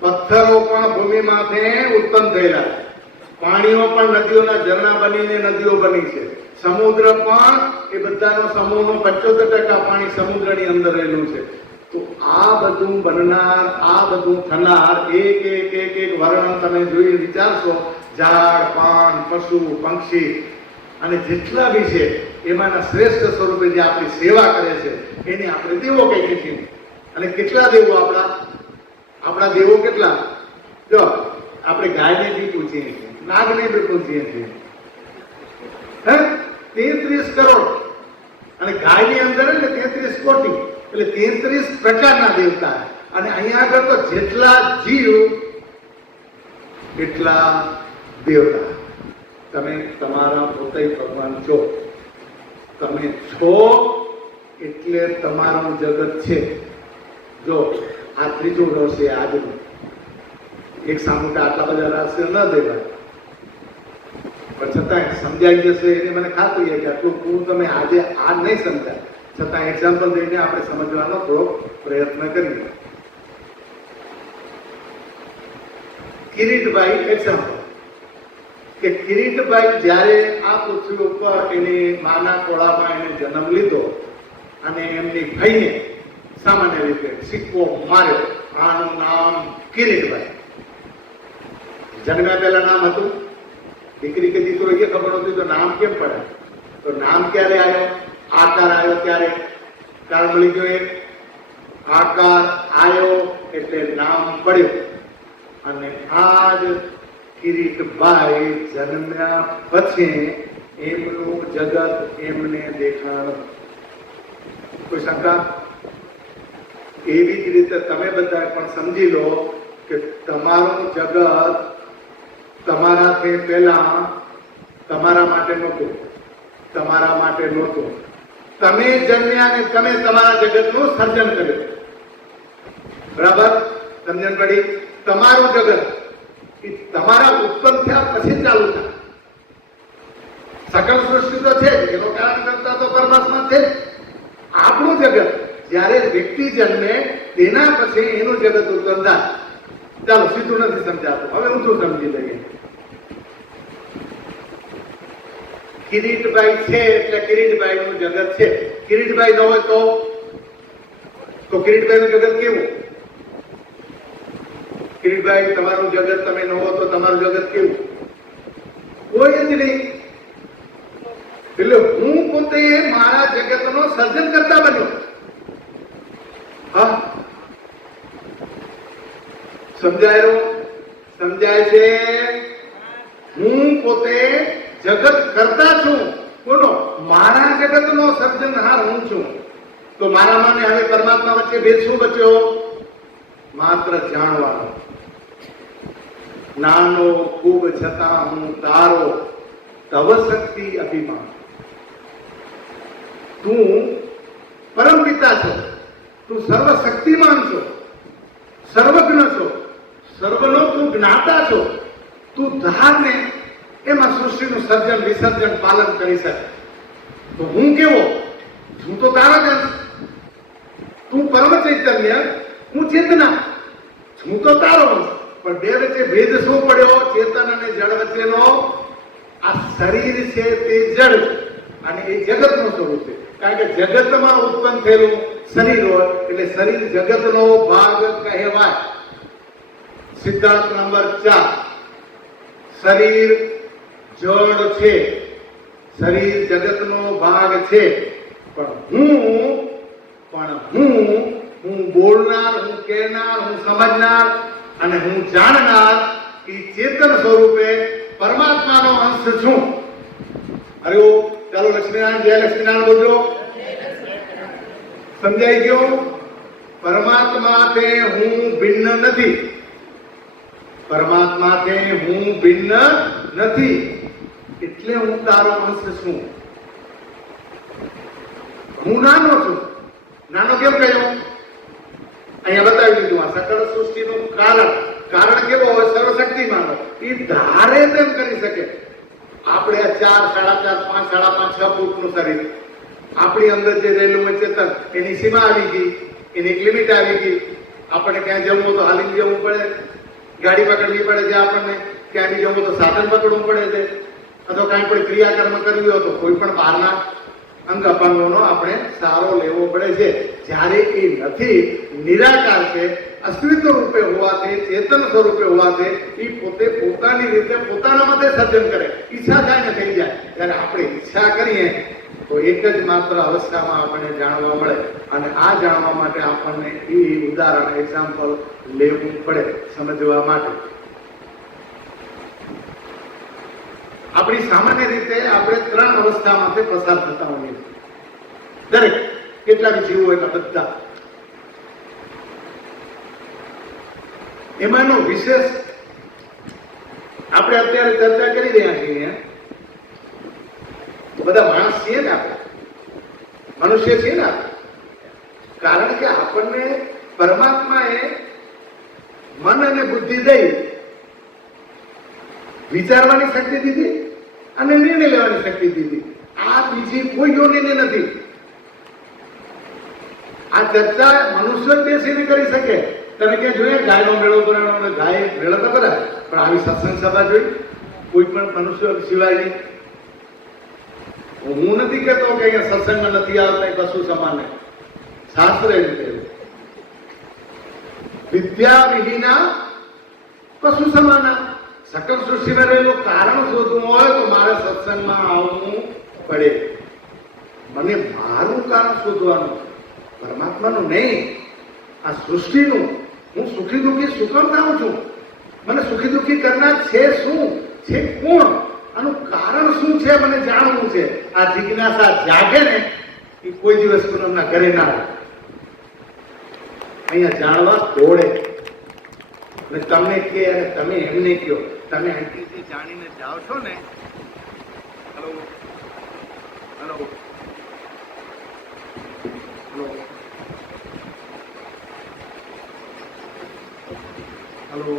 પથ્થરો પણ ભૂમિમાંથી ઉત્પન્ન થયેલા, પાણીઓ પણ નદીઓના ઝરણા બનીને નદીઓ બની છે, સમુદ્ર પણ એ બધાનો સમૂહનો 75% પાણી સમુદ્રની અંદર રહેલું છે. તો આ બધું બનનાર, આ બધું થનાર, એક એક એક એક વર્ણન તમે જોઈ વિચારશો, ઝાડ, પાન, પશુ, પંક્ષી અને જેટલા બી છે એમાંના શ્રેષ્ઠ સ્વરૂપે જે આપણી સેવા કરે છે એને આપણે દેવો કહીએ છીએ. અને કેટલા દેવો? આપણા દેવો કેટલા? જો આપણે ગાયને બી પૂછીએ છીએ, નાગને બી પૂછીએ છીએ, 33 કરોડ. અને ગાયની અંદર એટલે 33 કોટી, એટલે 33 પ્રકારના દેવતા. અને અહીંયા આગળ તો જેટલા જીવ એટલા દેવતા. તમે તમારા પોતે ભગવાન છો. તમે છો એટલે તમારું જગત છે. જો આ ત્રીજું રહસ્ય આજનું, એક સામું આટલા બધા રહસ્ય ન દેવાય, પણ છતાં સમજાઈ જશે એની મને ખાતરી છે કે આટલું પૂરું તમે આજે આ નહીં સમજાય, છતાં એક્ઝામ્પલ દઈને આપણે સમજવાનો થોડો પ્રયત્ન કરીએ. કિરીટભાઈ એક્ઝામ્પલ, કે કિરીટભાઈ જ્યારે આ પૃથ્વી ઉપર એની માના કોળામાં એને જન્મ લીધો અને એમની ભાઈને સામાન્ય રીતે સિક્કો માર્યો, આનું નામ કિરીટભાઈ. જન્મ્યા પહેલા નામ હતું, દીકરી કે દીકરો એ ખબર હતી તો નામ કેમ પડે? તો નામ ક્યારે આવ્યો? આકાર આવ્યો ત્યારે કારણ મળી ગયો, એક આકાર આવ્યો એટલે નામ પડ્યું. અને આજ કિરીટભાઈ જન્મ્યા પછી એમનું જગત એમને દેખાણ. કોઈ શંકા? એવી જ રીતે તમે બધા પણ સમજી લો કે તમારું જગત તમારાથી પહેલા તમારા માટે નહોતું, તમારા માટે નહોતું. તમે જન્મ્યા ને તમે તમારા જગતનું સર્જન કર્યું. બરાબર? સમજણ પડી? તમારું જગત એ તમારા ઉત્પન્ન થયા પછી ચાલુ થાય. સકલ સૃષ્ટિ તો છે જ, એનો કારણ કરતા તો પરમાત્મા છે. આપણું જગત જ્યારે વ્યક્તિ જન્મે તેના પછી એનું જગત ઉત્પન્ન થાય. ચાલો, સીધું નથી સમજાતું, હવે હું શું સમજી લઈએ. કિરીટભાઈ છે એટલે કિરીટભાઈ નું જગત છે. કિરીટભાઈ ન હોય તો કિરીટભાઈ નું જગત કેવું? કિરીટભાઈ તમારું જગત તમે ન હો તો તમારું જગત કેવું? કોઈ જ નહીં. એટલે હું પોતે મારા જગતનો સર્જન કરતા બન્યો. હા, સમજાય છે? હું પોતે જગત કરતા છું. બોલો, મારા જગતનો સર્જનહાર હું છું. તો મારામાં ને હવે પરમાત્મા વચ્ચે ભેદ શું બચ્યો? માત્ર જાણવાનો. નાનો ખૂબ છતાં હું તારો, તવ શક્તિ અભિમાન. તું પરમ પિતા છો, તું સર્વશક્તિમાન છો, સર્વજ્ઞ છો, સર્વનો તું જ્ઞાતા છો. તું ધારને એમાં સૃષ્ટિનું સર્જન વિસર્જન પાલન કરી શકે. તો હું કેવો? હું તો તારા જ અંશ. તું પરમ ચૈતન્ય, હું ચેતના. હું તો તારો અંશ. પણ બે વચ્ચે ભેદ શું પડ્યો? ચેતન અને જળ વચ્ચેનો. આ શરીર છે તે જળ અને એ જગતનું સ્વરૂપ છે. કારણ કે જગતમાં ઉત્પન્ન થયેલું શરીર હોય એટલે શરીર જગતનો ભાગ કહેવાય. સિદ્ધાંત નંબર 4. શરીર જળ છે, શરીર જગતનો ભાગ છે, પણ હું બોલનાર, હું કહેનાર, હું સમજનાર અને હું જાણનાર એ ચેતન સ્વરૂપે પરમાત્માનો અંશ છું. અરે ચાલો, લક્ષ્મીનારાયણ, જય લક્ષ્મીનારાયણ બોલજો. સમજાઈ ગયો? પરમાત્માથી હું ભિન્ન નથી. પરમાત્માથી હું ભિન્ન નથી. એટલે હું તારો અંશ છું. હું નાનો છું. નાનો કેમ કહ્યું? અહીંયા બતાવી દીધું. આ સકળ સૃષ્ટિનું કારણ કેવો હોય? સર્વશક્તિમાન હોય. એ ધારે તેમ કરી શકે. આપણે 4, 4.5, 5, 5.5, 6 ફૂટનું શરીર, આપણી અંદર જે રહેલું હોય ચેતન, એની સીમા આવી ગઈ, એની એક લિમિટ આવી ગઈ. આપણે ક્યાં જવું તો હાલીને જવું પડે, ગાડી પકડવી પડે છે આપણને, ક્યાં બી જવું તો સાધન પકડવું પડે છે, અથવા કાંઈ પણ ક્રિયાકર્મ કરવી હોય તો કોઈ પણ બહારના અંગ અપાંગોનો આપણે સહારો લેવો પડે છે. જ્યારે એ નથી, નિરાકાર છે, અસ્તિત્વ રૂપે હોવાથી, ચેતન સ્વરૂપે હોવાથી એ પોતે પોતાની રીતે પોતાના મતે સર્જન કરે. ઈચ્છા થાય ને થઈ જાય. ત્યારે આપણે ઈચ્છા કરીએ તો એક જ માત્ર અવસ્થામાં આપણને જાણવા મળે. અને આ જાણવા માટે આપણને એ ઉદાહરણ, એક્ઝામ્પલ લેવું પડે સમજવા માટે. આપણી સામાન્ય રીતે આપણે 3 અવસ્થામાંથી પસાર થતા હોઈએ છીએ. દરેક કેટલા બી જીવો એના બધા. એમાંનો વિશેષ આપણે અત્યારે ચર્ચા કરી રહ્યા છીએ. બધા માણસ છીએ ને, આપણે મનુષ્ય છીએ ને. આપણે કારણ કે આપણને પરમાત્માએ મન અને બુદ્ધિ દઈ વિચારવાની શક્તિ દીધી અને નિર્ણય લેવાની શક્તિ દીધી. આ બીજી કોઈ યોનિને નથી. આ ચર્ચા મનુષ્ય જ બેસીને કરી શકે. તમે ક્યાં જોઈએ ગાયનો મેળો બનાવવાનો, ગાય મેળો તો કરાય, પણ આવી સત્સંગ સભા જોઈ કોઈ પણ મનુષ્ય સિવાય નહીં. હું નથી કહેતો કે અહીંયા સત્સંગમાં નથી આવતા કશું સમાન. શાસ્ત્ર એવું કહ્યું, વિદ્યા વિહીના કશું સમાના. સકલ સૃષ્ટિમાં રહેલું કારણ શોધવું હોય તો મારે સત્સંગમાં આવવું પડે. મને મારું કારણ શોધવાનું, પરમાત્માનું નહીં, આ સૃષ્ટિનું. હું સુખી દુઃખી શું કામ થાઉં છું? મને સુખી દુઃખી કરનાર છે શું? છે કોણ? આનું કારણ શું છે? મને જાણવું છે. આ જિજ્ઞાસા જાગે ને એ કોઈ દિવસ પૂનમના ઘરે ના આવે. અહીંયા જાણવા દોડે ને તમને કે તમે એમને કહો. તમે અહીંથી જાણીને જાઓ છો ને. હલો હલો હલો હલો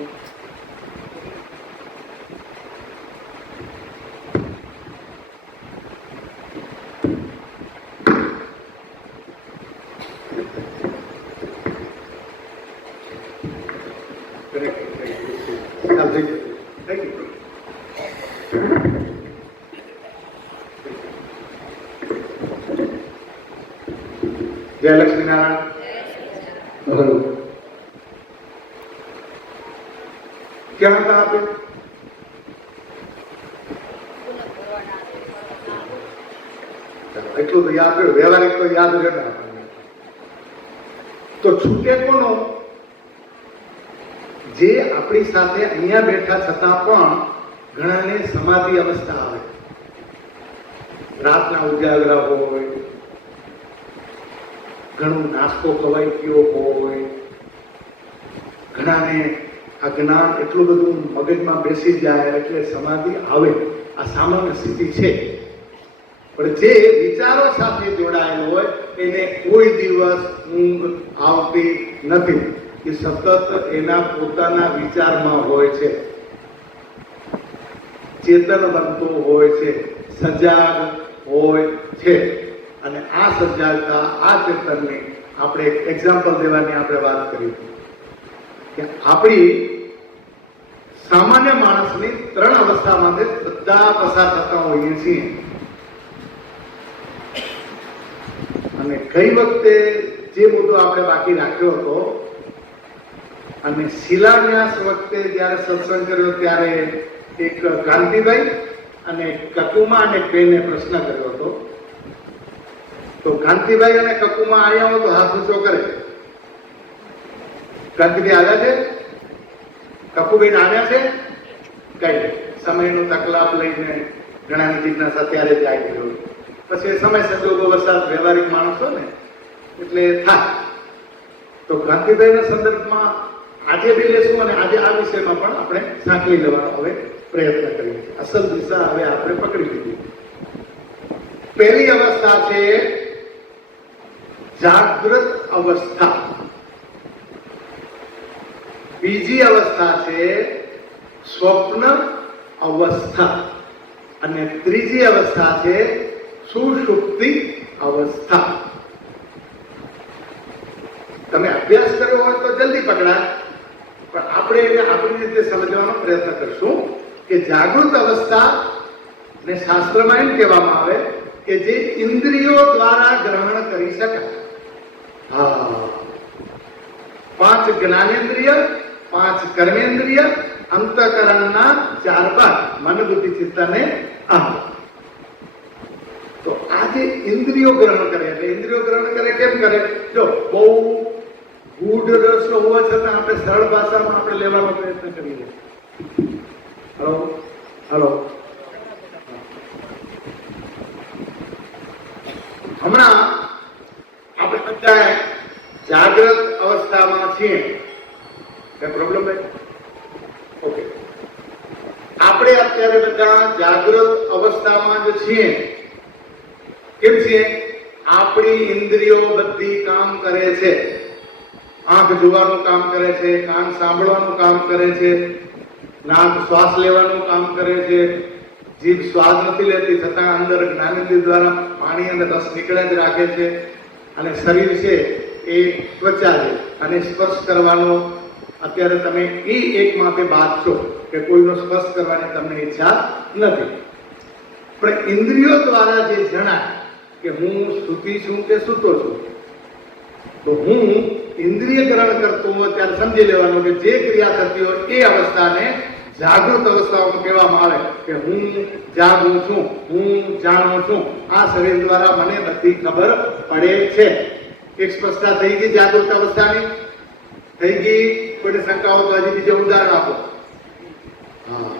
જય લક્ષ્મીનારાયણ. ક્યાં હતા આપે? એટલું તો યાદ રહ્યું, વ્યવહારિક તો યાદ રહેતા આપણને. તો છૂટે કોનો? જે આપણી સાથે અહીંયા બેઠા છતાં પણ ઘણાને સમાધિ અવસ્થા આવે, રાતના ઉજાગરા હોય, ઘણું નાસ્તો ખવાઈ ગયો હોય, ઘણાને આ જ્ઞાન એટલું બધું મગજમાં બેસી જાય એટલે સમાધિ આવે. આ સામાન્ય સ્થિતિ છે. પણ જે વિચારો સાથે જોડાયેલો હોય એને કોઈ દિવસ ઊંઘ આવતી નથી. એ સતત એના પોતાના વિચારમાં હોય છે, ચેતન બનતો હોય છે, સજાગ હોય છે. અને આ સજાગતા, આ ચેતનને આપણે એક એક્ઝામ્પલ દેવાની આપણે વાત કરી કે આપણી સામાન્ય માણસની 3 અવસ્થામાંથી બધા પસાર થતા હોઈએ છીએ. અને ગઈ વખતે જે મુદ્દો આપણે બાકી રાખ્યો હતો અને શિલાન્યાસ વખતે જયારે સત્સંગ કર્યો ત્યારે એક કાંતિભાઈ અને કકુમા અને બેને પ્રશ્ન કર્યો હતો. તો કાંતિભાઈ અને કકુમા આવ્યા હોય તો હાથ ઊંચો કરે. કાંતિભાઈ આવ્યા છે? કકુબેન આવ્યા છે? કઈ સમયનો તકલાફ લઈને ઘણાની જિજ્ઞાસા ત્યારે જ આવી ગયો. પછી સમય સંજોગો વરસાદ વ્યવહારિક માણસો ને એટલે થાય. તો કાંતિભાઈના સંદર્ભમાં આજે બી લેશું અને આજે આ વિષયમાં પણ આપણે સાંકળી લેવાનો હવે પ્રયત્ન કરીએ છીએ. અસલ દિશા હવે આપણે પકડી લીધી. પહેલી અવસ્થા છે જાગૃત અવસ્થા, બીજી અવસ્થા છે સ્વપ્ન અવસ્થા અને ત્રીજી અવસ્થા છે સુષુપ્તિ અવસ્થા. તમે અભ્યાસ કર્યો હોય તો જલ્દી પકડાય, પણ આપણે એને આપણી રીતે સમજવાનો પ્રયત્ન કરશું કે જાગૃત અવસ્થા ને શાસ્ત્રમાં એમ કહેવામાં આવે કે જે ઇન્દ્રિયો દ્વારા ગ્રહણ કરી શકાય. 5 જ્ઞાનેન્દ્રિય, 5 કર્મેન્દ્રિય, અંતઃકરણના 4 ભાગ મન બુદ્ધિ ચિત્ત અને અહમ. તો આ જે ઇન્દ્રિયો ગ્રહણ કરે, એટલે ઇન્દ્રિયો ગ્રહણ કરે કેમ કરે? જો બહુ ગૂઢ રસ હોવા છતાં આપણે સરળ ભાષામાં આપણે લેવાનો પ્રયત્ન કરીએ. હલો હલો હમણાં આપણે બધા જાગૃત અવસ્થામાં છીએ. કઈ પ્રોબ્લેમ ભાઈ? ઓકે, આપણે અત્યારે બધા જાગૃત અવસ્થામાં જ છીએ. કેમ છીએ? આપણી ઇન્દ્રિયો બધી કામ કરે છે. આંખ જોવાનું કામ કરે છે, કાન સાંભળવાનું કામ કરે છે, નાક શ્વાસ લેવાનું કામ કરે છે, જીભ સ્વાદ નથી લેતી છતાં અંદર જ્ઞાનેન્દ્રિય દ્વારા પાણી અને રસ નીકળે જ રાખે છે, અને શરીર છે એ ત્વચા છે અને સ્પર્શ કરવાનો અત્યારે તમે એ એક માપે બાદ છો કે કોઈનો સ્પર્શ કરવાની તમને ઈચ્છા નથી. પણ ઇન્દ્રિયો દ્વારા જે જણાય કે હું સુતી છું કે સૂતો છું, તો હું ઇન્દ્રિયકરણ કરતો હોય ત્યારે સમજી લેવાનું કે જે ક્રિયા થતી હોય એ અવસ્થાને જાગૃત અવસ્થાઓમાં કહેવામાં આવે કે હું જાગું છું, હું જાણું છું. આ શરીર દ્વારા મને બધી ખબર પડે છે. એક સ્પષ્ટતા થઈ ગઈ જાગૃત અવસ્થાની થઈ ગઈ. કોઈને શંકા હોય તો હજી બીજું ઉદાહરણ આપો. હા,